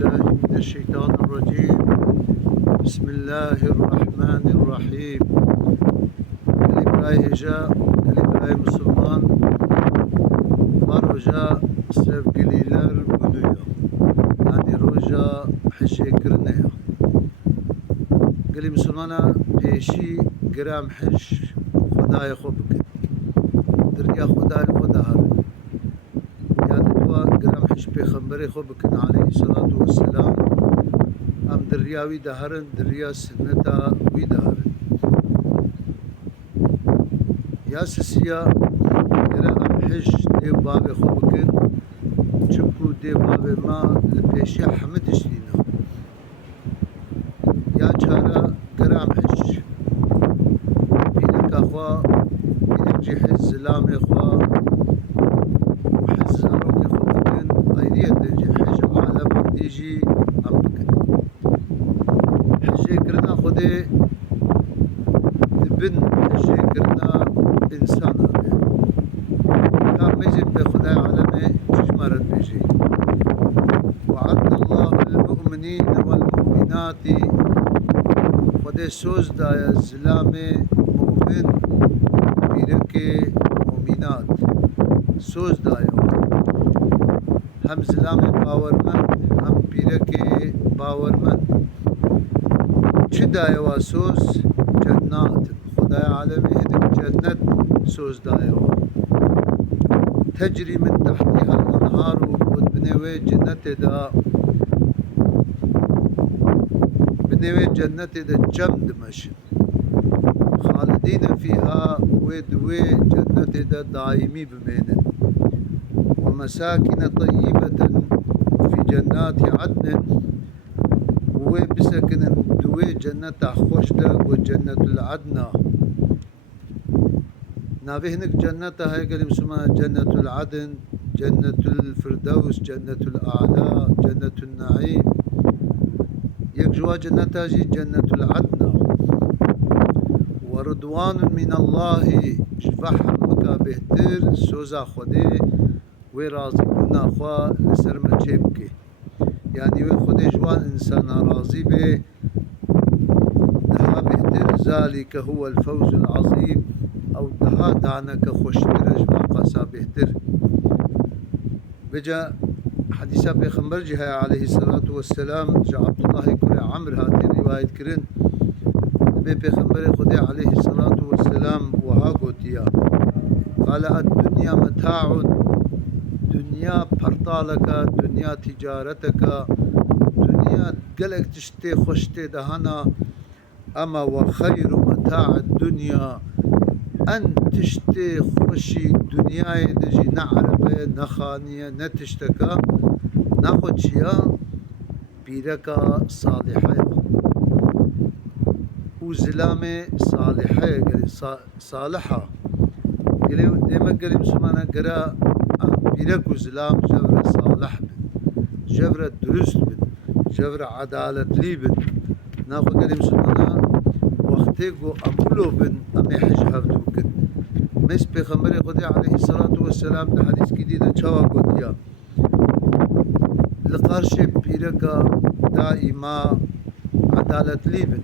بالله من الشيطان الرجيم. بسم الله الرحمن الرحيم. Gelibrayi heja, Gelibrayi Müslüman, var hoca sevgililer günü ya. Yani roja hişekirine ya. Geli Müslümana peşi gram hiş Khudaya khub bikin. Dirya Khudaya khuda har. Yani bu gram hiş peygamberi khub bikin aleyhi salatu vesselam. Am dirya wi daharin, dirya sünneta wi daharin. Ya sisiya gira am hiş dev babe khub bikin. Çünkü dev babe ma peşi hamid işlina. Ya çara gram hiş بينك أخوة بينك حز لامي أخوة وحز أروك أخوة بكن أيدية تجي حج عالم ديجي أم بكن حجي كرنا خدي تبن حجي كرنا إنسان هذا كان ميجي بخداي عالمي تجمرت بيجي وعد الله للمؤمنين والمؤمنات خدي سوز دايا زلامي مؤمن بیرک مؤمنات سوز دایو هم زلام باورمند هم بیرک باورمند چه دایو سوز جنات خدای عالمی هدک جنت سوز دایو تجري من تحتها الأنهار بنوي جنت دا بنوي جنت دا جمد مشن خالدين فيها ودوي جنة دا دائمي بمينن ومساكن طيبة في جنات عدن وبسكن دوي جنة خوشدة وجنة العدنى نابهنك جنة هاي قال مسمى جنة العدن جنة الفردوس جنة الأعلى جنة النعيم يكجوا جنة هاجي جنة العدنى ورضوان من الله شفاحا مكا بهتر سوزا خودي وراضي بونا خوا لسر ما چيبكي يعني وي خودي جوان انسان راضي به دها بهتر ذلك هو الفوز العظيم او دها دعنك خوشتر اجمع قاسا بهتر بجا حديثة بيخمبر جهة عليه الصلاة والسلام جا عبد الله كل عمر هذه رواية كرن بيغمبر خدا عليه الصلاة والسلام وها قوتيا قال الدنيا متاع دنيا پرطالك دنيا تجارتك دنيا قلق تشتي خشتي دهنا أما وخير متاع الدنيا أن تشتي خشي دنيا دجي نعربة نخانية نتشتكا ناخد شيا بيركا صالحة وزلامة صالحة قال صالحة قال ديما قال مسلمانا قرا بيرك وزلام جبر صالح بن جبر درست بن جبر عدالة لي بن ناخذ قال مسلمانا وقتيقو أمولو بن أمي حج هفتو كن مس بيغمبر خدا عليه الصلاة والسلام ده حديث جديد شوا قديا لقارش بيرك دائما عدالة لي بن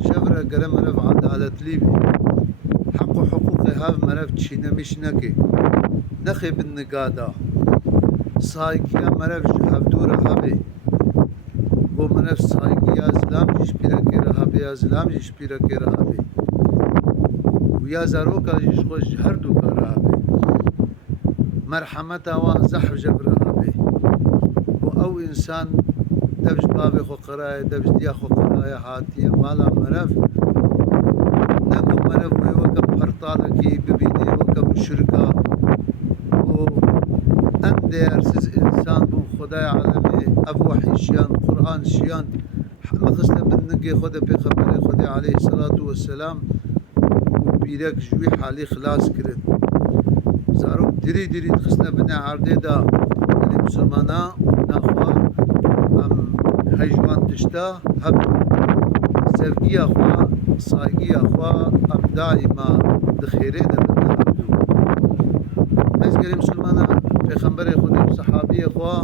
شفرة قرم مرف عدالة ليبي حق حقوقي هاف مرف تشينا مش نكي نخي بالنقادة سايقيا مرف جهاف دورة هابي و مرف سايقيا زلام جيش بيركي رهابي يا زلام جيش بيركي رهابي ويا زاروكا جيش خوش جهر دوكا رهابي مرحمتا وزحف جبر رهابي و او انسان دبش بابي خو قراية دبش ديا خو قراية هاتية مالا مرف نقو مرف ويوكا برطالكي ببيني وكا مشركة و اندي ارسز انسان بون خداي عالمي افوحي شيان قرآن شيان مخصنا بالنقي خدا بيخبري خدا عليه الصلاة والسلام وبيرك جوي حالي خلاص كرن زاروك دري دري تخصنا بنا عردي دا اللي مسلمانا ناخوا ام هجوان تشتا هب سرقيا خوا صايقيا خوا ام دائما دخيري دا بدنا عبدو مزقري مسلمانا پیغمبر خدا صحابي خوا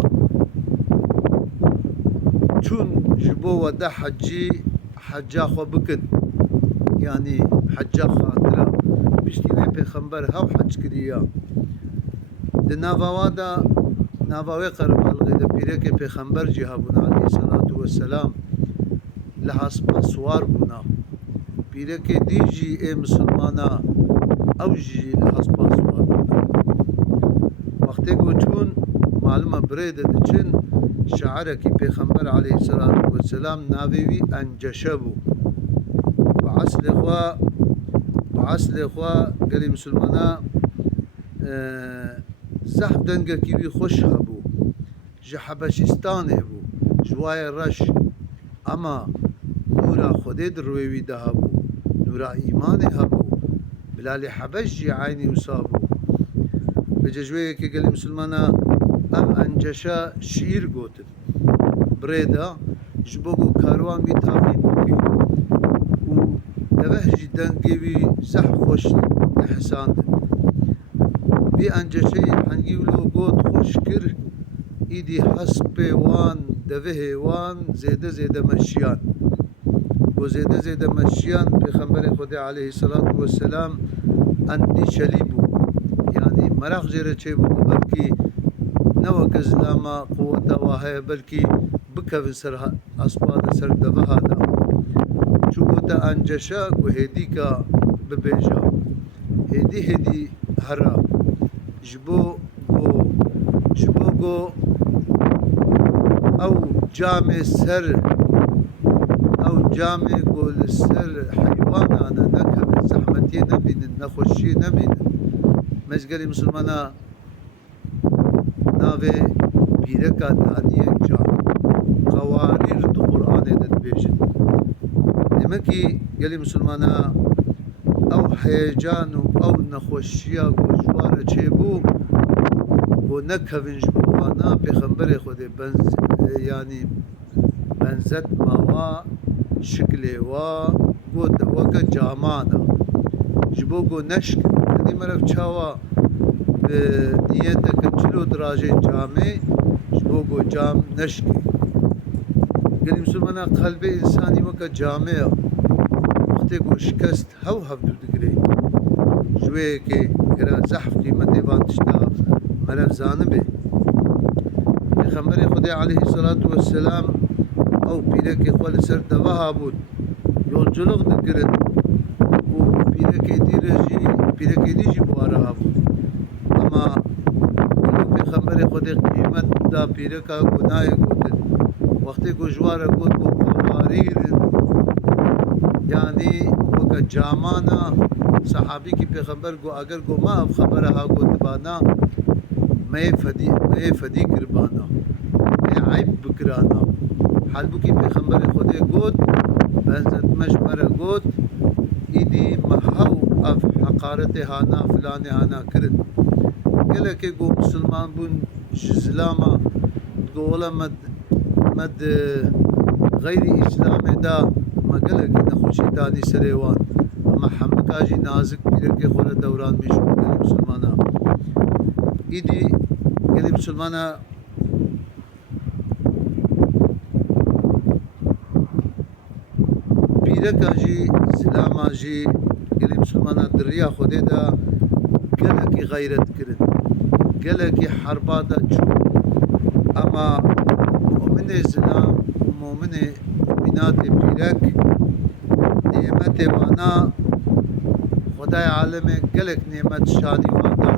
جبو ودا حجا خو بکن يعني حجا خاطرة بشتي وي پیغمبر هاو حج كريا دناوادا ناواوي قرب الغي دا پیرك پیغمبر جهابون عليه الصلاة والسلام لحسب سوار بونا پیرك ديجي اي مسلمانا او جي لحسب سوار بونا وقتی کو چون معلومه بريد دچن شعرك پیغمبر عليه الصلاة والسلام ناويوي انجشبو بعسل اخوا قالي مسلمانا زحف دنگا كيوي خوش هبو جه حبشستان هبو جواي رش اما نورا خودي درويوي ده هبو نورا ايمان هبو بلال حبش جي عيني وصابو بججوية كي قالي مسلمانا ام انجشا شير قوتن بريدا جبوكو كاروان بي تعقيب بكي دوه جدا كيوي زحف خوش نحسان بي انجشي حنقيولو قوت خوش كر ايدي حسب وان دوه وان زيادة مشيان وزيادة مشيان پیغمبر خدا عليه الصلاة والسلام انتي شليبو يعني مراخ جيرة چه بو بلكي نوك زلاما قوة واهي بلكي بكفن سر اسباد سر دوه هذا شو قوتا انجشا و هيدي كا ببيجا هيدي هرا جبو او جامع سر او جامع قول السر حيوان انا نكب زحمتي نبين نخشي نبين مزقلي مسلمانا ناوي بيركا دانية جام قوارير تو قرآن دد بيجن دمكي قالي مسلمانا او هيجانو او نخوشيا وجوارا چيبو و نكفن جبوانا پیغمبر خود يعني بنزت ماوا شكلي وكا جامانا جبوكو نشك دي مرف چاوا بنيتك چلو دراجي جامي جبوكو جام نشكي قال مسلمانا قلب انساني وكا جامع وقتی کو شکست هاو هفدو دگری جوه که گرا زحف قیمت وانتشتا مرف زانبه پیغمبر خدا علیه الصلاة والسلام او پیره که خوال سر دوها بود یول جلوغ دگرن و پیره که دیجی بوارها بود اما اولو پیغمبر خدا قیمت دا پیره که گناه گودن وقتی کو جواره گود کو قواریرن يعني وكا جامانا صحابي کی پیغمبر کو اگر کو ما اب خبر ها کو تبانا میں فدی قربانا میں عیب بکرانا حلبو کی پیغمبر خود گود بنزت مجمر گود ایدی محو اف حقارت هانا فلان هانا کرد گله که گو مسلمان بون جزلاما گولا مد غیر اسلام دا مگله که نخوشی تانی سریوان اما حمد کاجی نازک پیرک که خور دوران میشون گلی مسلمانا ایدی گلی مسلمانا پیرک آجی سلام آجی گلی مسلمانا دریا خوده دا گله که غیرت کرد گله که حربا دا چون اما مؤمن اسلام مؤمن مؤمنات پیرک نعمت وانا خدای عالم گلک نعمت شانی وادا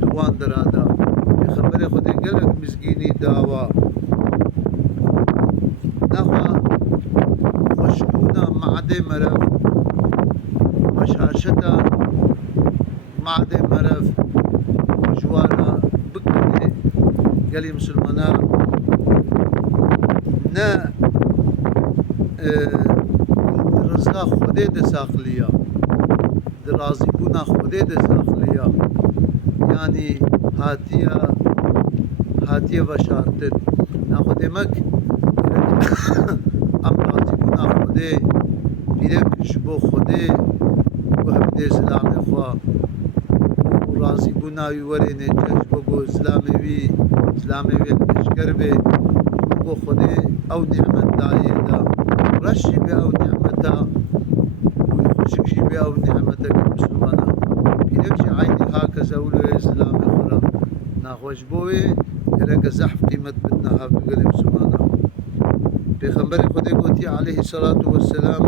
دوان درادا خبر خود گلک مزگینی داوا نخوا خوشبونا معده مرف وشاشتا معده مرف وجوارا بکنه گلی مسلمانا نه رزا خوده ده ساخلیا درازی بونا خوده ده ساخلیا يعني هاتية وشارتت ناخد مك ام رازي بونا خوده بيرك شبو خوده وهبده سلام اخوا ورازي بونا يورين جشبو اسلامي وي الاشكر بي بو خوده او نعمت دايدا رشي بي او نعمتا ويخشكشي بي او نعمتك مسلمانا بينكشي عيني هكذا ولو اسلام خلا ناخوش بوي هناك زحف قيمة بدنا هابدو قلب مسلمانا پیغمبر خدا قوتي عليه الصلاة والسلام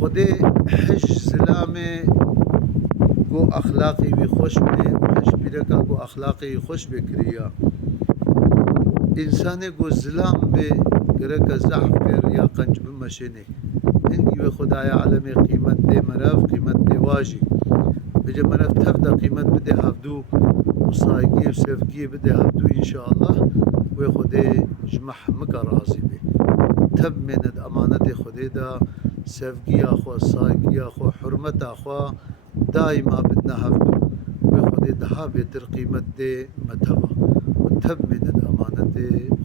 خدا حج زلامه گو اخلاقی وی خوش به حج پیرکا گو اخلاقی خوش بکریا انسان گو زلام به گرک زحف پر یا قنج بمشنه هنگی و خدای عالم قیمت ده مرف قیمت ده واجی بجه مرف تفدا قیمت بده هفدو وصايقي وسفقي بده هبدو ان شاء الله وخدي جمح مكا راضي به تب من الامانه خدي دا سفقي اخو صايقي اخو حرمت اخو دائما بدنا هبدو وخدي دها بيتر قيمت دي متبا وتب من الامانه